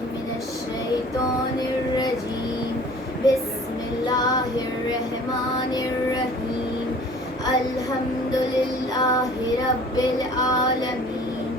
من الشیطان الرجیم بسم اللہ الرحمن الرحیم الحمد للہ رب العالمین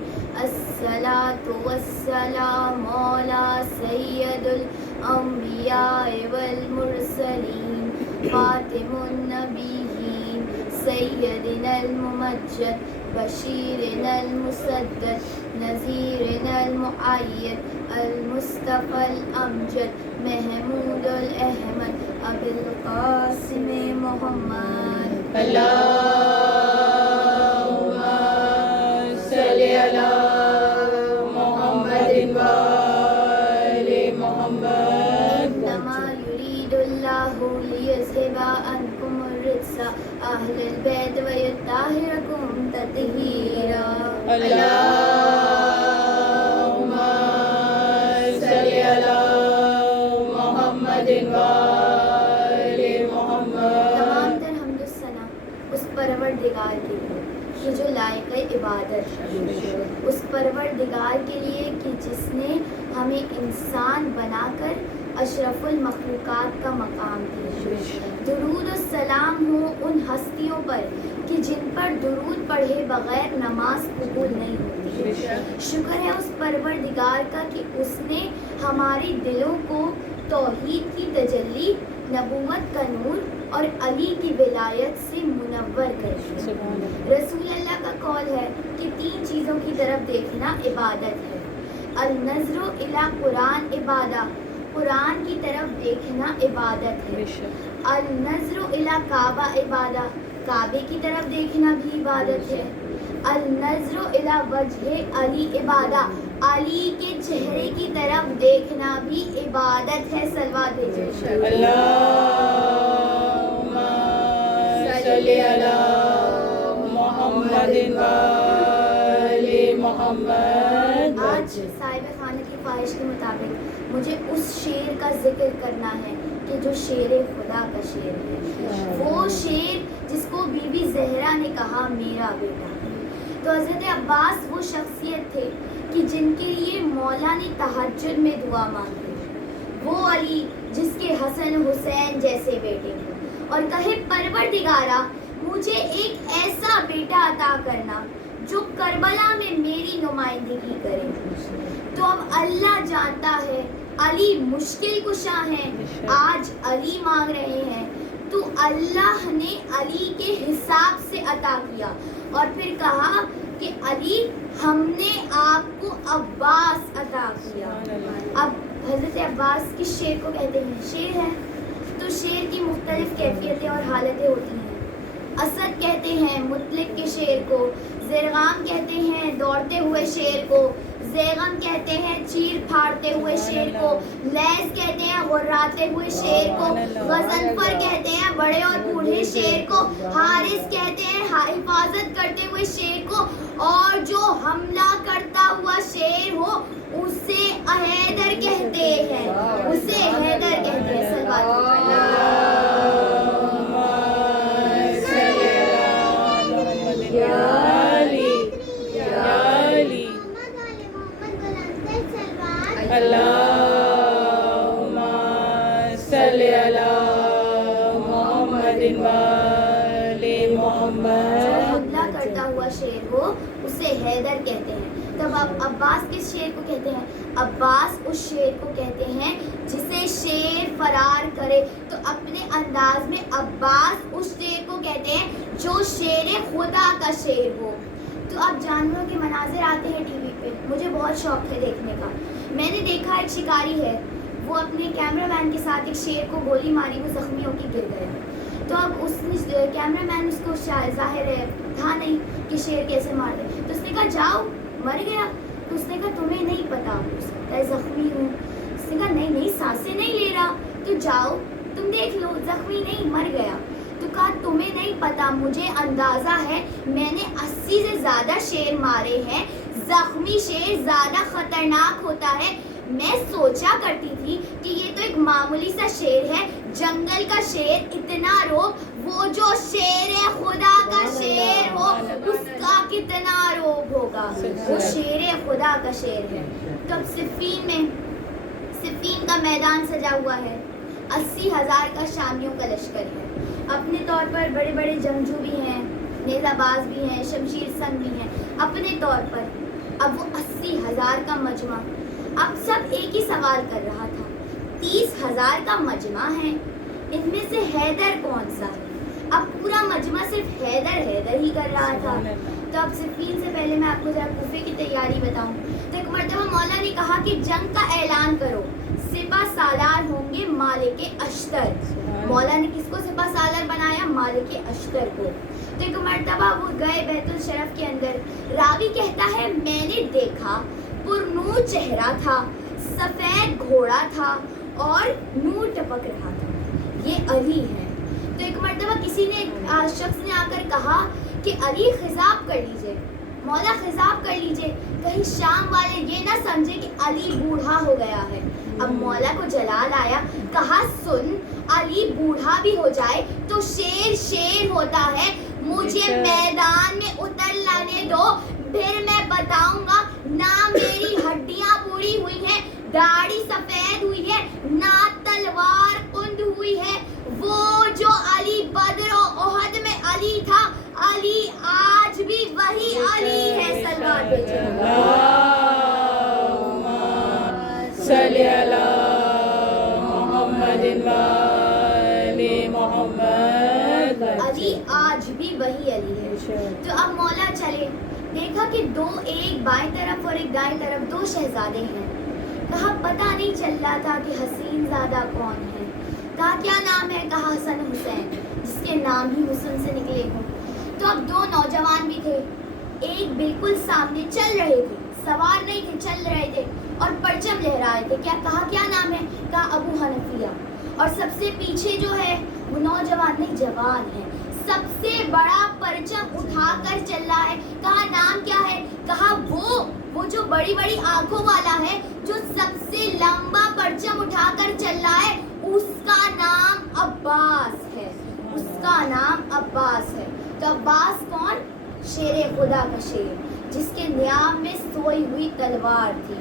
الصلاة والسلام علی سید الانبیاء والمرسلین خاتم النبیین سیدنا الممجد بشیرنا المسدد نذیرنا المؤید المصطفى الامجد محمود الاحمد ابو القاسم محمد اللهم صل على محمد وآل محمد انما يريد الله ليذهب عنكم الرجس اهل البيت ويطهركم تطهيرا اللهم صل على محمد وآل محمد. تمام تر حمد و ثنا اس پروردگار کے لیے کہ جو لائق عبادت ہے، اس پروردگار کے لیے کہ جس نے ہمیں انسان بنا کر اشرف المخلوقات کا مقام دیا. درود و سلام ہو ان ہستیوں پر کہ جن پر درود پڑھے بغیر نماز قبول نہیں ہوتی. شکر ہے اس پروردگار کا کہ اس نے ہمارے دلوں کو توحید کی تجلی، نبوت کا نور اور علی کی ولایت سے منور کر دیا. رسول اللہ کا قول ہے کہ 3 چیزوں کی طرف دیکھنا عبادت ہے. النظر الی قرآن عبادہ، قرآن کی طرف دیکھنا عبادت ہے. النظر الی کعبہ عبادہ، کعبے کی طرف دیکھنا بھی عبادت ہے. النظر الی وجہ علی عبادہ، علی کے چہرے کی طرف دیکھنا بھی عبادت ہے. صلوات بھیجو. اللهم صل على محمد وآل محمد. آج صاحب خانہ کی خواہش کے مطابق مجھے اس شعر کا ذکر کرنا ہے کہ جو شیر خدا کا شعر ہے. وہ شعر جس کو بی بی زہرا نے کہا میرا بیٹا. تو حضرت عباس وہ شخصیت تھے کہ جن کے لیے مولا نے تہجد میں دعا مانگی. وہ علی جس کے حسن حسین جیسے بیٹے ہیں اور کہے پروردگارا مجھے ایک ایسا بیٹا عطا کرنا جو کربلا میں میری نمائندگی کرے. تو اب اللہ جانتا ہے علی مشکل کشا ہیں، آج علی مانگ رہے ہیں تو اللہ نے علی کے حساب سے عطا کیا اور پھر کہا کہ علی ہم نے آپ کو عباس عطا کیا. اب حضرت عباس کس شعر کو کہتے ہیں؟ شعر ہے تو شعر کی مختلف کیفیتیں اور حالتیں ہوتی ہیں. اسد کہتے ہیں مطلق کے شعر کو، زرغام کہتے ہیں دوڑتے ہوئے شعر کو، زیغم کہتے ہیں چیر پھاڑتے ہوئے شعر کو، لیز کہتے ہیں غراتے ہوئے شعر کو، غضنفر کہتے ہیں بڑے اور بوڑھے شعر کو، حارث کہتے ہیں حفاظت کرتے ہوئے شعر کو، اور جو حملہ کرتا ہوا شعر ہو اسے حیدر کہتے ہیں، اسے حیدر کہتے ہیں. صلوات. اللهم صل على محمد وآل محمد. جو حملہ کرتا ہوا شعر ہو اسے حیدر کہتے ہیں. تب اب عباس کس شعر کو کہتے ہیں؟ عباس اس شعر کو کہتے ہیں جسے شعر فرار کرے. تو اپنے انداز میں عباس اس شعر کو کہتے ہیں جو شعر خدا کا شعر ہو. تو اب جانوروں کے مناظر آتے ہیں ٹی وی پہ، مجھے بہت شوق ہے دیکھنے کا. میں نے دیکھا ایک شکاری ہے، وہ اپنے کیمرہ مین کے ساتھ ایک شیر کو گولی ماری، وہ زخمی ہو کے گر گیا. تو اب اس نے کیمرہ مین اس کو ظاہر ہے تھا نہیں کہ شیر کیسے مار دے، تو اس نے کہا جاؤ مر گیا. تو اس نے کہا تمہیں نہیں پتا، اس نے کہا زخمی ہوں. اس نے کہا نہیں سانسیں نہیں لے رہا. تو جاؤ تم دیکھ لو زخمی نہیں مر گیا. تو کہا تمہیں نہیں پتا، مجھے اندازہ ہے میں نے 80 سے زیادہ شیر مارے ہیں، زخمی شیر زیادہ خطرناک ہوتا ہے. میں سوچا کرتی تھی کہ یہ تو ایک معمولی سا شیر ہے، جنگل کا شیر اتنا روب، وہ جو شیر خدا کا شیر ہو اس کا کتنا روب ہوگا. وہ شیر خدا کا شیر ہے. تو اب صفین میں کا میدان سجا ہوا ہے، 80,000 کا شامیوں کا لشکر ہے. اپنے طور پر بڑے بڑے جنگجو بھی ہیں، نیزہ باز بھی ہیں، شمشیر سن بھی ہیں اپنے طور پر. اب وہ 80,000 کا مجمع، اب سب ایک ہی سوال کر رہا تھا، 30,000 کا مجمع ہے، ان میں سے حیدر کون سا ہے؟ اب پورا مجمع صرف حیدر ہی کر رہا تھا. تو اب صفین سے پہلے میں آپ کو ذرا کوفے کی تیاری بتاؤں. تو ایک مرتبہ مولا نے کہا کہ جنگ کا اعلان کرو، سپہ سالار ہوں گے مالک اشتر. مولا نے کس کو سپہ سالار بنایا؟ مالک اشتر کو. تو ایک مرتبہ وہ گئے بیت الشرف کے اندر. راوی کہتا ہے میں نے دیکھا پرنور چہرہ تھا، سفید گھوڑا تھا اور نور ٹپک رہا تھا، یہ علی ہے. تو ایک مرتبہ کسی نے شخص نے آ کر کہا کہ علی خضاب کر لیجئے، مولا خضاب کر لیجئے، کہیں شام والے یہ نہ سمجھے کہ علی بوڑھا ہو گیا ہے. اب مولا کو جلال آیا، کہا سن، علی بوڑھا بھی ہو جائے تو شیر ہوتا ہے، مجھے میدان میں اتر لانے دو، پھر میں بتاؤں گا نہ میری ہڈیاں بوڑھی ہوئی ہیں، داڑھی سفید ہوئی ہے، نہ تلوار کند ہوئی ہے. وہ جو علی بدر و احد میں علی تھا، علی آج بھی وہی علی ہے. سلوات بھیجو. اللہم صلی علی محمد و آل محمد. علی آج بھی وہی علی ہے. تو اب مولا چلے، دیکھا کہ دو، ایک بائیں طرف اور ایک دائیں طرف، دو شہزادے ہیں. کہا پتہ نہیں چل رہا تھا کہ حسین زادہ کون ہے. کہا کیا نام ہے؟ کہا حسن حسین، جس کے نام ہی حسن سے نکلے ہوں. تو اب دو نوجوان بھی تھے، ایک بالکل سامنے چل رہے تھے، سوار نہیں تھے، چل رہے تھے اور پرچم لہرائے تھے. کہا کیا نام ہے؟ کہا ابو حنفیہ. اور سب سے پیچھے جو ہے وہ نوجوان نہیں، جوان ہے، سب سے بڑا پرچم اٹھا کر چل رہا ہے. کہا نام کیا ہے؟ کہا وہ جو بڑی بڑی آنکھوں والا ہے، جو سب سے لمبا پرچم اٹھا کر چل رہا ہے، اس کا نام عباس ہے. اس کا نام عباس ہے. تو عباس کون؟ شیر خدا کا شیر، جس کے نیام میں سوئی ہوئی تلوار تھی.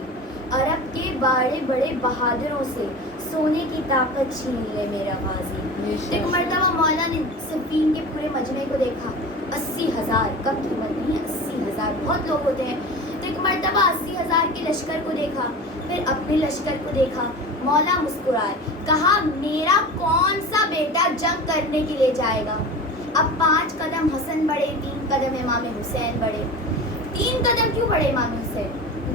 عرب کے بڑے بڑے بہادروں سے سونے کی طاقت چھین لے میرا غازی. ایک مرتبہ مولا نے صفین کے پورے مجمع کو دیکھا، 80,000، کم قیمت نہیں ہے، 80,000 بہت لوگ ہوتے ہیں. تو ایک مرتبہ 80,000 کے لشکر کو دیکھا، پھر اپنے لشکر کو دیکھا. مولا مسکرائے، کہا میرا کون سا بیٹا جنگ کرنے کے لیے جائے گا؟ اب 5 قدم حسن بڑھے، 3 قدم امام حسین بڑھے. 3 قدم کیوں بڑھے امام حسین؟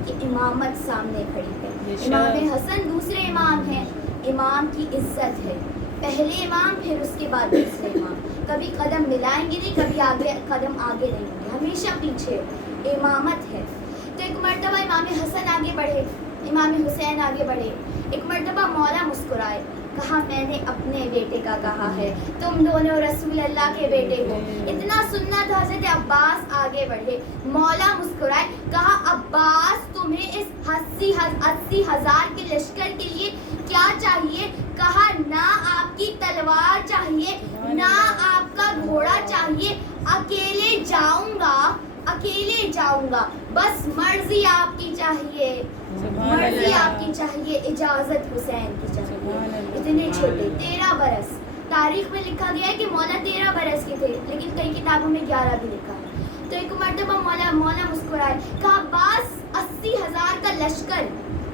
کیونکہ امامت سامنے کھڑی ہے. امام حسن دوسرے امام ہیں، امام کی عزت ہے، پہلے امام پھر اس کے بعد دوسرے امام. کبھی قدم ملائیں گے نہیں، کبھی قدم آگے نہیں ہوں گے، ہمیشہ پیچھے. امامت ہے. تو ایک مرتبہ امام حسن آگے بڑھے، امام حسین آگے بڑھے. ایک مرتبہ مولا مسکرائے، کہا میں نے اپنے بیٹے کا کہا ہے، تم دونوں رسول اللہ کے بیٹے ہو. اتنا سننا تھا. حضرت عباس آگے بڑھے، مولا مسکرائے، کہا عباس تمہیں اس 80,000 کے لشکر کے لیے کیا چاہیے؟ کہا نہ آپ کی تلوار چاہیے، نہ آپ کا گھوڑا چاہیے، اکیلے جاؤں گا، بس مرضی آپ کی چاہیے، مرضی آپ کی چاہیے، اجازت حسین کی چاہیے. اتنے چھوٹے، 13 برس. تاریخ میں لکھا گیا ہے کہ مولا 13 برس کے تھے، لیکن کئی کتابوں میں 11 بھی لکھا ہے. تو ایک مرتبہ مولا مسکرائے، کہا عباس 80,000 کا لشکر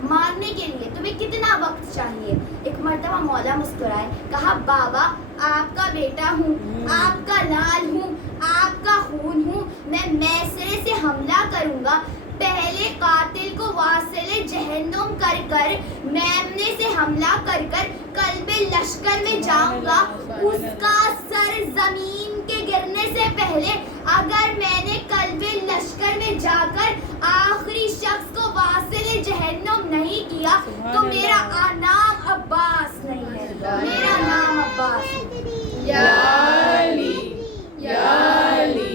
مارنے کے لیے تمہیں کتنا وقت چاہیے؟ ایک مرتبہ مولا مسکرائے، کہا بابا آپ کا بیٹا ہوں، آپ کا لال ہوں، آپ کا خون ہوں، میں میسرے سے حملہ کروں گا. پہلے قاتل کو واصل جہنم کر میمنے سے حملہ کر قلب لشکر میں جاؤں گا. اس کا سر زمین کے گرنے سے پہلے اگر میں نے قلب لشکر میں جا کر آخری شخص کو واصل جہنم نہیں کیا تو میرا نام عباس نہیں ہے، میرا نام عباس ہے. یا علی یا علی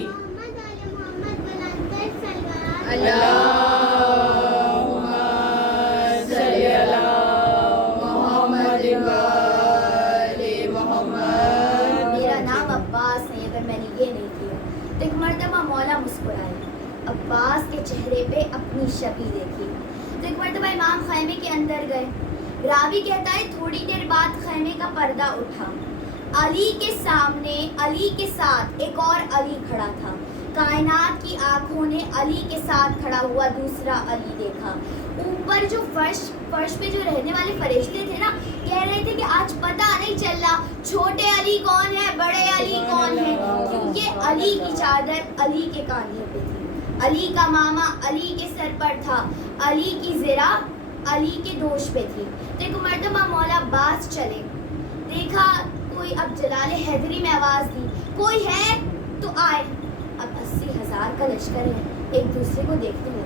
اللہم صلی علی محمد و آل محمد. میرا نام عباس نہیں اگر میں نے یہ نہیں کیا. تو ایک مرتبہ مولا مسکرائے، عباس کے چہرے پہ اپنی شکل دیکھی. تو ایک مرتبہ امام خیمے کے اندر گئے. راوی کہتا ہے تھوڑی دیر بعد خیمے کا پردہ اٹھا، علی کے سامنے علی کے ساتھ ایک اور علی کھڑا تھا۔ کائنات کی آنکھوں نے علی کے ساتھ کھڑا ہوا دوسرا علی دیکھا۔ اوپر جو فرش پہ جو رہنے والے فرشتے تھے نا، کہہ رہے تھے کہ آج پتہ نہیں چل رہا چھوٹے علی کون ہے، بڑے علی کون ہے، کیونکہ علی کی چادر علی کے کاندھے پہ تھی، علی کا ماما علی کے سر پر تھا، علی کی زرہ علی کے دوش پہ تھی۔ ایک مرتبہ مولا عباس چلے، دیکھا کوئی، اب جلال حیدری میں آواز دی کوئی ہے تو آئے۔ اب 80,000 کا لشکر ہے، ایک دوسرے کو دیکھتے ہوئے،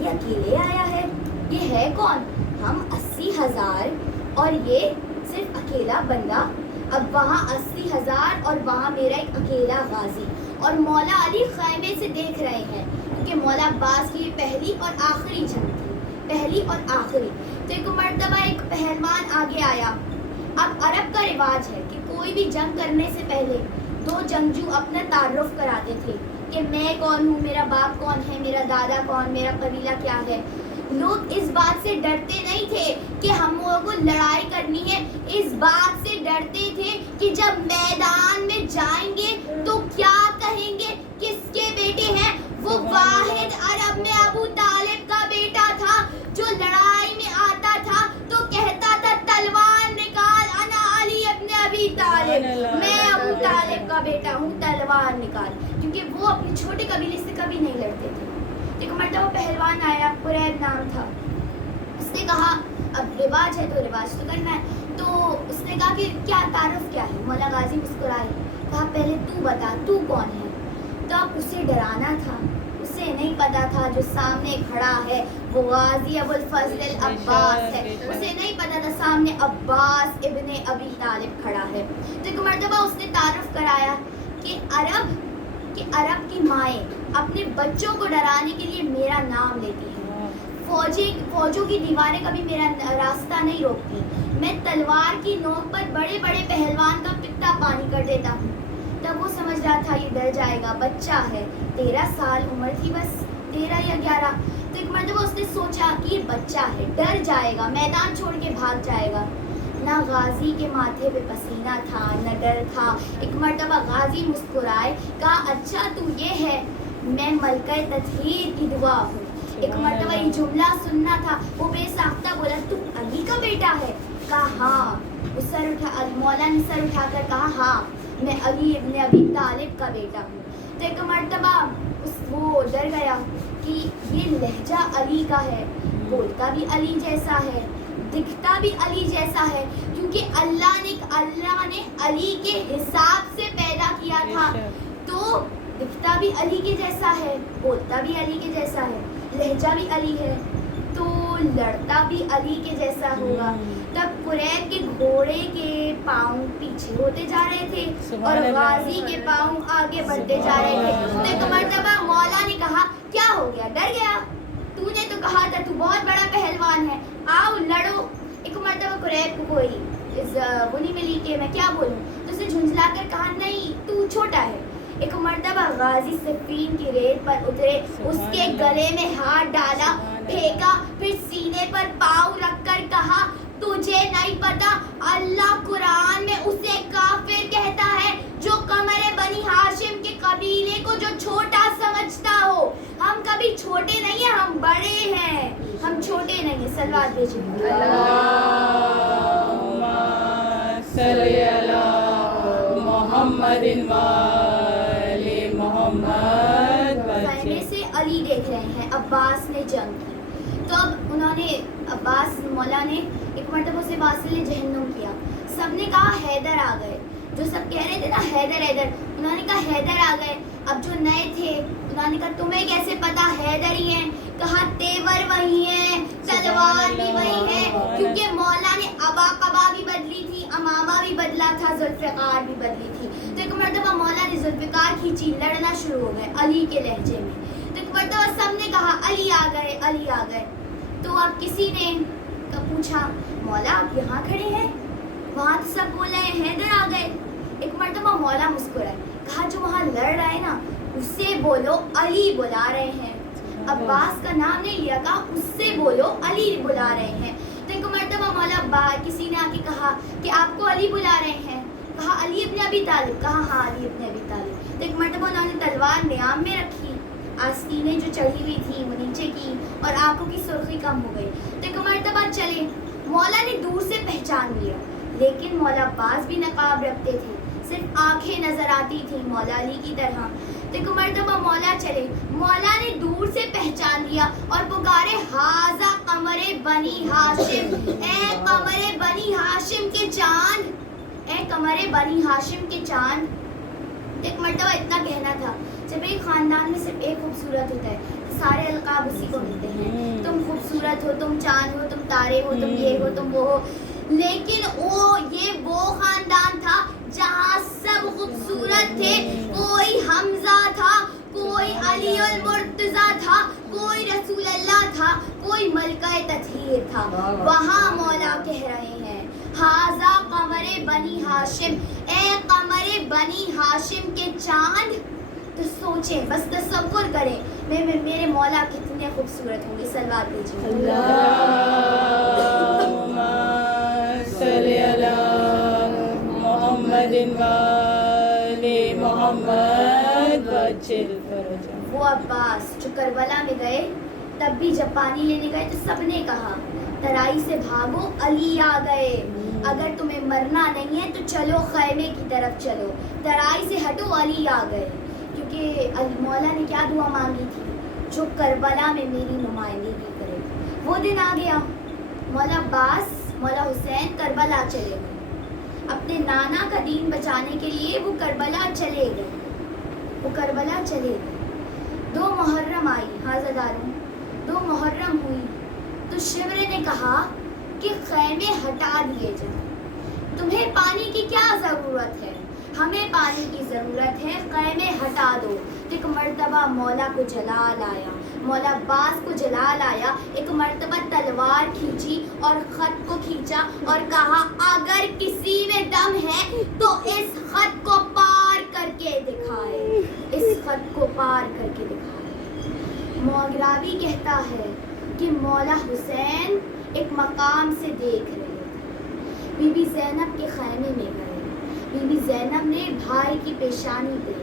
یہ اکیلے آیا ہے، یہ ہے کون؟ ہم 80,000 اور یہ صرف اکیلا بندہ۔ اب وہاں 80,000 اور وہاں میرا ایک اکیلا غازی، اور مولا علی خیمے سے دیکھ رہے ہیں، کیونکہ مولا عباس کی پہلی اور آخری جنگ تھی، پہلی اور آخری۔ تو ایک مرتبہ ایک پہلوان آگے آیا۔ اب عرب کا رواج ہے کہ کوئی بھی جنگ کرنے سے پہلے دو جنگجو اپنا تعارف کراتے تھے کہ میں کون ہوں، میرا باپ کون ہے، میرا دادا کون، میرا قبیلہ کیا ہے۔ لوگ اس بات سے ڈرتے نہیں تھے کہ ہم لوگوں کو لڑائی کرنی ہے، اس بات سے ڈرتے تھے کہ جب میدان میں جائیں گے تو کیا کہیں گے، کس کے بیٹے ہیں۔ وہ واحد عرب میں ابو طالب کا بیٹا تھا جو لڑائی میں آتا تھا تو کہتا تھا تلوار نکال، انا علی ابن ابی طالب، میں ابو طالب کا بیٹا ہوں، تلوار نکال، کیونکہ وہ اپنے چھوٹے قبیلے سے کبھی نہیں لڑتے تھے۔ ایک مرتبہ پہلوان آیا، قریب نام تھا، اس نے کہا اب رواج ہے تو رواج تو کرنا ہے، تو اس نے کہا کہ کیا تعارف کیا ہے۔ مولا غازی مسکرائے، کہا پہلے تو بتا تو کون ہے۔ تو اب اسے ڈرانا تھا، اسے نہیں پتا تھا جو سامنے کھڑا ہے وہ غازی ابو الفضل العباس ہے، اسے نہیں پتا تھا سامنے عباس ابن ابی طالب کھڑا ہے۔ تو ایک مرتبہ اس نے تعارف کرایا کہ عرب کی مائیں اپنے بچوں کو ڈرانے کے لیے میرا نام لیتی ہیں، فوجوں کی دیواریں کبھی میرا راستہ نہیں روکتی، میں تلوار کی نوک پر بڑے بڑے پہلوان کا پتا پانی کر دیتا ہوں۔ تب وہ سمجھ رہا تھا یہ ڈر جائے گا، بچہ ہے، 13 سال عمر تھی، بس 13 یا 11۔ تو ایک مرتبہ اس نے سوچا کہ یہ بچہ ہے، ڈر جائے گا، میدان چھوڑ کے بھاگ جائے گا۔ نہ غازی کے ماتھے پہ پسینہ تھا، نہ ڈر تھا۔ ایک مرتبہ غازی مسکرائے، کہا اچھا تو یہ ہے، میں ملکہ تطہیر کی دعا ہوں۔ ایک مرتبہ یہ جملہ سننا تھا، وہ بے ساختہ بولا تو علی کا بیٹا ہے؟ کہا ہاں۔ مولا نے سر اٹھا کر کہا ہاں میں علی ابن ابی طالب کا بیٹا ہوں۔ تو ایک مرتبہ وہ ڈر گیا کہ یہ لہجہ علی کا ہے، بولتا بھی علی جیسا ہے، دکھتا بھی علی جیسا ہے، کیونکہ اللہ نے علی کے حساب سے پیدا کیا تھا، تو دکھتا بھی علی کے جیسا ہے، بولتا بھی علی کے جیسا ہے، لہجہ بھی علی ہے، تو لڑتا بھی علی کے جیسا ہوگا۔ تب قریب کے گھوڑے کے پاؤں پیچھے ہوتے جا رہے تھے اور غازی کے پاؤں آگے بڑھتے جا رہے تھے۔ تو ایک مرتبہ مولا نے کہا کیا ہو گیا، ڈر گیا؟ تو نے تو کہا تھا تو بہت بڑا پہلوان ہے، آؤ لڑو۔ ایک مرتبہ قریب کو کوئی وہ نہیں ملی کہ میں کیا بولوں، تو اسے جھنجھلا کر کہا نہیں تو چھوٹا ہے۔ ایک مرتبہ غازی صفین کی ریت پر اترے، اس کے گلے میں ہاتھ ڈالا، پھینکا، پھر سینے پر پاؤں رکھ کر کہا تجھے نہیں پتا اللہ قرآن میں اسے کافر کہتا ہے جو قمر بنی ہاشم کے قبیلے کو جو چھوٹا سمجھتا ہو۔ ہم کبھی چھوٹے نہیں ہیں، ہم بڑے ہیں، ہم چھوٹے نہیں ہیں۔ صلوات بھیجیے۔ اللہم صلی علی محمد وآل محمد۔ خیمے سے علی دیکھ رہے ہیں، عباس نے جنگ کی، تو اب انہوں نے عباس مولا نے ایک مرتبہ سے واصل جہنم کیا۔ سب نے کہا حیدر آ گئے، جو سب کہہ رہے تھے نا حیدر حیدر، انہوں نے کہا حیدر آ گئے۔ اب جو نئے تھے انہوں نے کہا تمہیں کیسے پتا حیدر ہی ہیں؟ کہا تیور وہی ہیں، تلوار بھی وہی ہے، کیونکہ مولا نے عبا بھی بدلی تھی، امامہ بھی بدلا تھا، ذوالفقار بھی بدلی تھی۔ تو ایک مرتبہ مولا نے ذوالفقار کھینچی، لڑنا شروع ہو گئے علی کے لہجے میں۔ تو ایک مرتبہ سب نے کہا علی آ گئے، علی آ گئے۔ تو اب کسی نے پوچھا مولا آپ یہاں کھڑے ہیں؟ وہاں تو سب بول رہے ہیں حیدر آ گئے۔ ایک مرتبہ مولا مسکرائے، کہا جو وہاں لڑ رہا ہے نا اسے بولو علی بلا رہے ہیں، عباس کا نام نہیں لیا، کہا اس سے بولو علی بلا رہے ہیں۔ تو ایک مرتبہ مولا کسی نے آ کے کہا کہ آپ کو علی بلا رہے ہیں. کہا علی ابن ابی طالب. کہا ہاں علی ابن ابی طالب. تو ایک مرتبہ انہوں نے تلوار نیام میں رکھی, آستینیں جو چڑھی ہوئی تھی وہ نیچے کی اور آنکھوں کی سرخی کم ہو گئی. تو ایک مرتبہ چلے, مولا نے دور سے پہچان لیا, لیکن مولا عباس بھی نقاب رکھتے تھے, صرف آنکھیں نظر آتی تھیں مولا علی کی طرح. تو ایک مرتبہ مولا چلے, مولا نے دور سے پہچان لیا اور پکارے ہاذا قمر بنی ہاشم, اے قمر بنی ہاشم کے چاند, اے قمر بنی ہاشم کے چاند. ایک مرتبہ اتنا کہنا تھا, جب ایک خاندان میں صرف ایک خوبصورت ہوتا ہے سارے القاب اسی کو ملتے ہیں. تم خوبصورت ہو, تم چاند ہو, تم تارے ہو, تم یہ ہو, تم وہ ہو. لیکن وہ خاندان تھا جہاں سب خوبصورت تھے. کوئی حمزہ تھا, کوئی علی المرتضیٰ تھا, کوئی رسول اللہ تھا, کوئی ملکہ تطہیر تھا. وہاں مولا کہہ رہے ہیں ہاذا قمر بنی ہاشم, اے قمر بنی ہاشم کے چاند. تو سوچیں, بس تصور کریں میرے مولا کتنے خوبصورت ہوں گے. صلوات بھیجیے. اللہم صلی علی محمد وآل محمد وعجل فرجہ. وہ عباس جو کربلا میں گئے, تب بھی جب پانی لینے گئے تو سب نے کہا ترائی سے بھاگو, علی آ گئے. اگر تمہیں مرنا نہیں ہے تو چلو خیمے کی طرف چلو, ترائی سے ہٹو, علی آ گئے. کیونکہ مولا نے کیا دعا مانگی تھی, جو کربلا میں میری نمائندگی کرے. وہ دن آ گیا, مولا عباس مولا حسین کربلا چلے گئے. اپنے نانا کا دین بچانے کے لیے وہ کربلا چلے گئے. 2 محرم آئی, حاضرداروں 2 محرم ہوئی تو شمر نے کہا کہ خیمے ہٹا دیے جائیں. تمہیں پانی کی کیا ضرورت ہے, ہمیں پانی کی ضرورت ہے, خیمے ہٹا دو. ایک مرتبہ مولا کو جلال آیا, مولا عباس کو جلال آیا. ایک مرتبہ تلوار کھینچی اور خط کو کھینچا اور کہا اگر کسی میں دم ہے تو اس خط کو پار کر کے دکھائے, اس خط کو پار کر کے دکھائے. راوی کہتا ہے کہ مولا حسین ایک مقام سے دیکھ رہے تھے, بی بی زینب کے خیمے میں گئے. بی بی زینب نے بھائی کی پیشانی پہ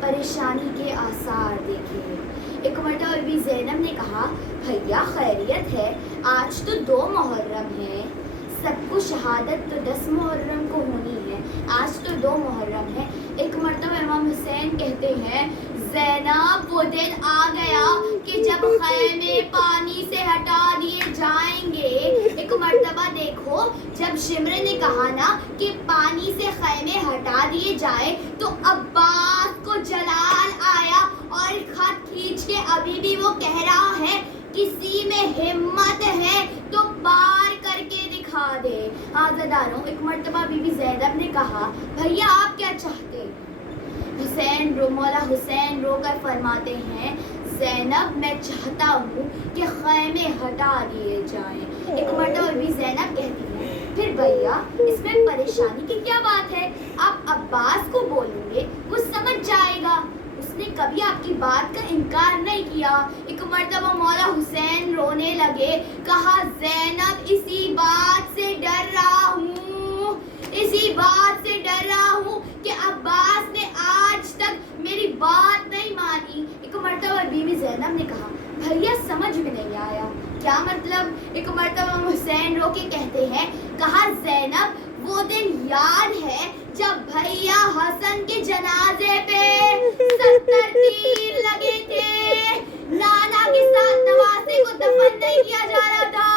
پریشانی کے آثار دیکھے. ایک مرتبہ بی بی زینب نے کہا بھیا خیریت ہے, آج تو 2 محرم ہے, سب کو شہادت تو 10 محرم کو ہونی ہے, آج تو 2 محرم ہے. ایک مرتبہ امام حسین کہتے ہیں زینب وہ دن آ گیا کہ جب خیمے پانی سے ہٹا دیے جائیں گے. ایک مرتبہ دیکھو, جب شمر نے کہا نا کہ پانی سے خیمے ہٹا دیے جائے تو عباس کو جلال آیا اور خط کھینچ کے ابھی بھی وہ کہہ رہا ہے کسی میں ہمت ہے تو پار کر کے دکھا دے. عزیزانو, ایک مرتبہ بی بی زینب نے کہا بھیا آپ کیا چاہتے ہیں. مولا حسین رو کر فرماتے ہیں زینب میں چاہتا ہوں کہ خیمے ہٹا دیے جائیں. ایک مرتبہ بی بی زینب کہتی ہیں پھر بھیا اس میں پریشانی کی کیا بات ہے, آپ عباس کو بولیں گے وہ سمجھ جائے گا, اس نے کبھی آپ کی بات کا انکار نہیں کیا. ایک مرتبہ مولا حسین رونے لگے, کہا زینب اسی بات سے ڈر رہا ہوں کہ عباس نے آج تک میری بات نہیں مانی. ایک مرتبہ بی بی زینب نے کہا بھیا سمجھ میں نہیں آیا کیا مطلب. ایک مرتبہ حسین رو کے کہتے ہیں, کہا زینب وہ دن یاد ہے جب بھیا حسن کے جنازے پہ 70 تیر لگے تھے, نانا کے ساتھ نواسے کو دفن نہیں کیا جا رہا تھا.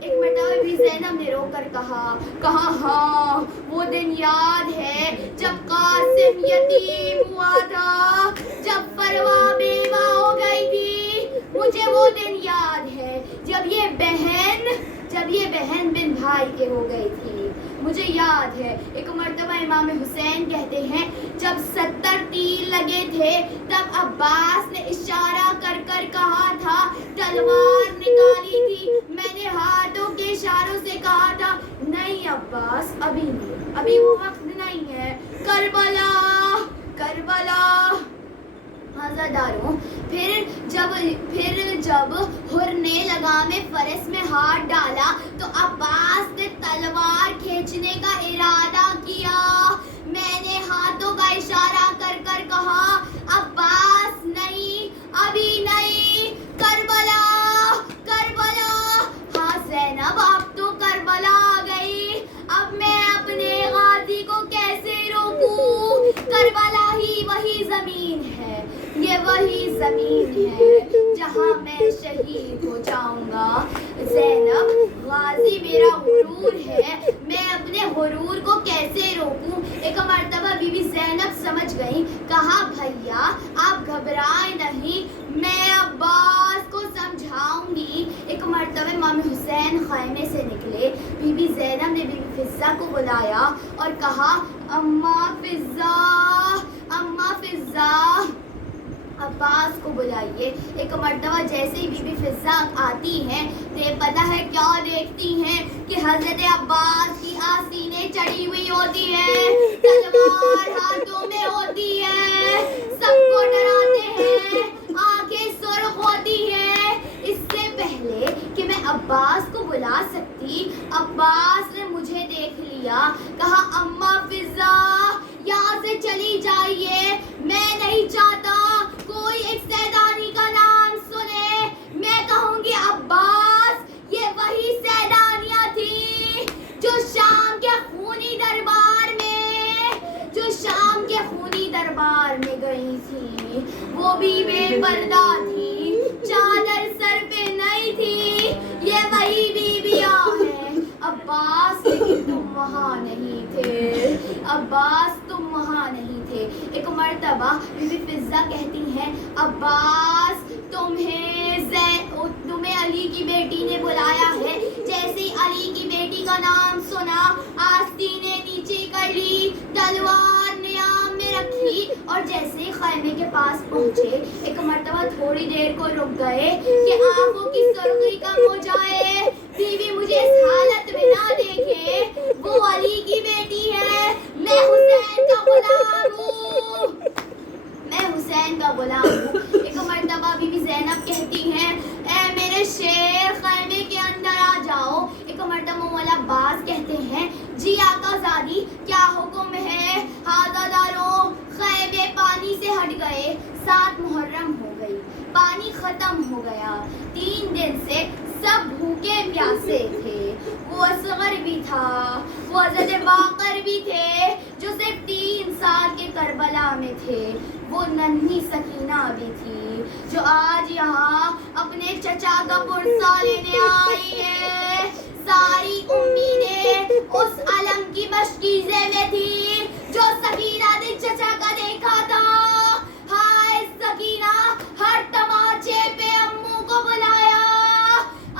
ایک مرتبہ بھی زینب نے رو کر کہا ہاں وہ دن یاد ہے جب قاسم یتیم ہوا تھا, جب پروا بیوہ ہو گئی تھی, مجھے وہ دن یاد ہے جب یہ بہن بن بھائی کے ہو گئی تھی, مجھے یاد ہے. ایک مرتبہ امام حسین کہتے ہیں جب 70 تیر لگے تھے تب عباس نے اشارہ کر کر کہا تھا تلوار نکالی تھی, میں نے ہاتھوں کے اشاروں سے کہا تھا نہیں عباس ابھی نہیں, ابھی وہ وقت نہیں ہے. کربلا عزیزانو, پھر جب حر نے لگام فرس میں ہاتھ ڈالا تو عباس اب میں اپنے غازی کو کیسے روکوں؟ کربلا ہی وہی زمین ہے، یہ وہی زمین ہے جہاں میں شہید ہو جاؤں گا۔ زینب، غازی میرا غرور ہے، میں اپنے غرور کو کیسے روکوں؟ ایک مرتبہ بی بی زینب سمجھ گئی، کہا بھیا آپ گھبرائیں نہیں، میں عباس کو سمجھاؤں گی۔ ایک مرتبہ امام حسین خیمے سے نکلے، بی بی زینب نے بی بی فضہ کو بلایا اور کہا اماں فضہ، اماں فضہ، عباس کو بلائیے۔ ایک مرتبہ جیسے ہی بی بی فضہ آتی ہیں تو یہ پتہ ہے کیا دیکھتی ہیں کہ حضرت عباس کی آستینیں چڑھی ہوئی ہوتی ہے، تلوار ہاتھوں میں ہوتی ہے، سب کو ڈراتے ہیں، آنکھیں سرخ ہوتی ہیں۔ اس سے پہلے کہ میں عباس کو بلا سکتی، عباس نے مجھے دیکھ لیا، کہا اماں فضہ یہاں سے چلی جائیے، میں نہیں چاہتا کوئی ایک سیدانی کا نام سنے۔ میں کہوں گی عباس یہ وہی سیدانیاں تھیں جو شام کے خونی دربار میں گئی تھی، وہ بھی بے پردہ تھی، چادر سر پہ نہیں تھی، یہ وہی بیویاں ہیں۔ عباس لیکن تم وہاں نہیں تھے، عباس تم وہاں نہیں تھے۔ ایک مرتبہ بی بی فضہ کہتی ہیں عباس تمہیں علی کی بیٹی نے بلایا ہے۔ جیسے ہی علی کی بیٹی کا نام سنا، آستینیں نیچے کر لی، تلوار نیام میں رکھی اور جیسے ہی خیمے کے پاس پہنچے، ایک مرتبہ تھوڑی دیر کو رک گئے کہ آنکھوں کی سرخی کم ہو جائے، بیوی مجھے اس حالت میں نہ دیکھے، وہ علی کی بیٹی ہے، میں حسین کا غلام ہوں، میں حسین کا غلام ہوں۔ ایک مرتبہ بی بی زینب کہتی ہیں اے میرے شیر خیمے کے اندر آ جاؤ۔ ایک مرتبہ مولا عباس کہتے ہیں جی آقا زادی کیا حکم ہے؟ حاضرداروں، خیمے پانی سے ہٹ گئے، 7 محرم ہو گئی، پانی ختم ہو گیا، 3 دن سے سب بھوکے پیاسے تھے، وہ اصغر بھی تھا، وہ حضرت باقر بھی تھے جو صرف 3 سال کے کربلا میں تھے، وہ ننھی سکینہ بھی تھی جو آج یہاں اپنے چچا کا پرسہ لینے آئی ہے۔ ساری امیدیں اس علم کی مشکیزے میں تھی جو سکینہ نے چچا کا دیکھا تھا۔ ہائے سکینہ، ہر تماچے پہ امو کو بلایا،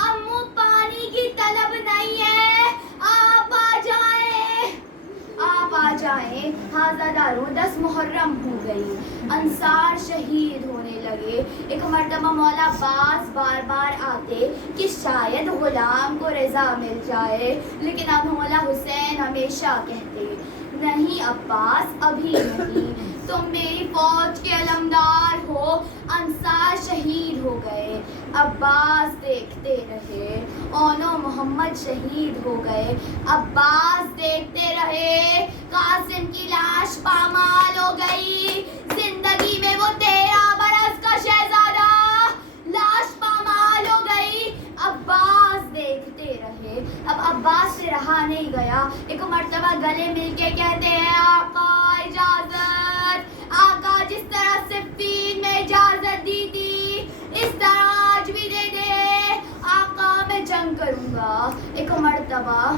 امو پانی کی طلب نہیں ہے، آپ آ جائیں، آپ آ جائیں۔ حاضرداروں 10 محرم ہو گئی، انصار شہید ہونے لگے۔ ایک مرتبہ مولا عباس بار بار آتے کہ شاید غلام کو رضا مل جائے، لیکن اب مولا حسین ہمیشہ کہتے نہیں عباس ابھی نہیں، تم میری فوج کے علمدار ہو، انصار شہید ہو گئے۔ عباس دیکھتے رہے، اونو محمد شہید ہو گئے، عباس دیکھتے رہے، قاسم کی لاش پامال ہو گئی، زندگی میں وہ 13 برس کا شہزادہ لاش پامال ہو گئی، عباس دیکھتے رہے۔ اب عباس سے رہا نہیں گیا، ایک مرتبہ گلے مل کے کہتے ہیں آقا اجازت، آقا جس طرح صفین میں اجازت دی تھی اس طرح آج بھی دے دے، آقا میں جنگ کروں گا۔ ایک مرتبہ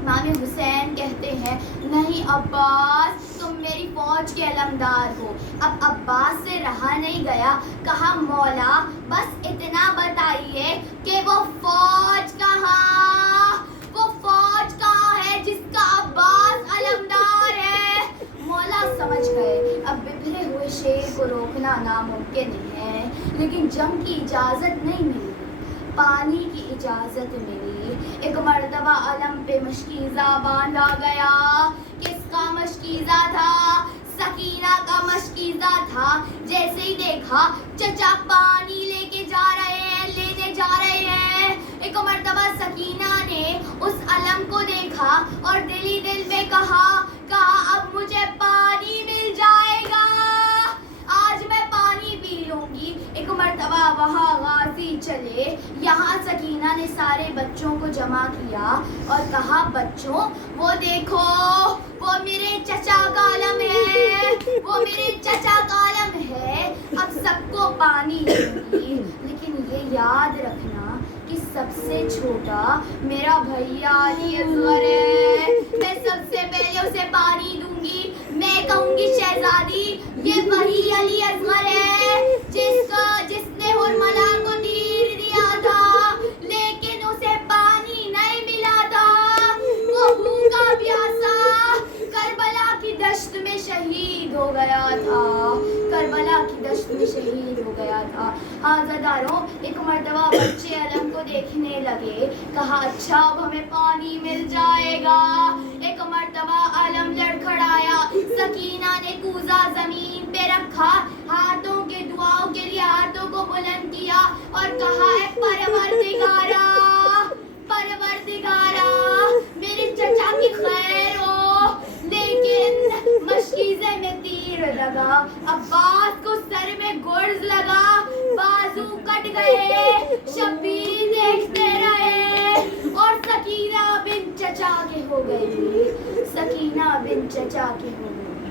امام حسین کہتے ہیں نہیں عباس تم میری فوج کے علمدار ہو۔ اب عباس سے رہا نہیں گیا، کہا مولا بس اتنا بتائیے کہ وہ فوج کہاں، وہ فوج کہاں ہے جس کا عباس علمدار ہے؟ مولا سمجھ گئے اب بکھرے ہوئے شیر کو روکنا ناممکن ہے، لیکن جنگ کی اجازت نہیں ملی، پانی کی اجازت ملی۔ ایک مرتبہ علم پہ مشکیزہ باندھا گیا، کس کا مشکیزہ تھا؟ سکینہ کا مشکیزہ تھا۔ جیسے ہی دیکھا چچا پانی لینے جا رہے ہیں، ایک مرتبہ سکینہ نے اس علم کو دیکھا اور دل ہی دل میں کہا اب مجھے پانی مل جائے گا، آج میں پانی پی لوں گی۔ ایک مرتبہ وہاں غازی چلے. یہاں سکینہ نے سارے بچوں کو جمع کیا اور کہا بچوں وہ دیکھو وہ میرے چچا کا علم ہے, وہ میرے چچا کا علم ہے. اب سب کو پانی دوں گی لیکن یہ یاد رکھنا کہ سب سے چھوٹا میرا بھیا علی اصغر ہے. میں سب سے پہلے اسے پانی دوں گی. میں کہوں گی شہزادی یہ وہی علی اصغر ہے جس نے حرملا کو تیر دیا تھا لیکن اسے پانی نہیں ملا تھا. وہ بھوکا پیاسا کربلا کی دشت میں شہید ہو گیا تھا. کربلا کی دشت میں شہید ہو گیا تھا. عزاداروں ایک مرتبہ بچے علم کو دیکھنے لگے. کہا اچھا اب ہمیں پانی مل جائے گا. ایک مرتبہ علم لڑکھڑایا. سکینہ نے کوزہ زمین پہ رکھا, ہاتھوں کے دعاؤں کے لیے ہاتھوں کو بلند کیا اور کہا اے پروردگارا پروردگارا میرے چچا کی خیر ہو. لیکن مشکیزے میں تیر لگا, عباس کو سر میں گرز لگا, بازو کٹ گئے. شبیر دیکھتے رہے اور سکینہ بن چچا کے ہو گئی. سکینہ بن چچا کے ہو گئی.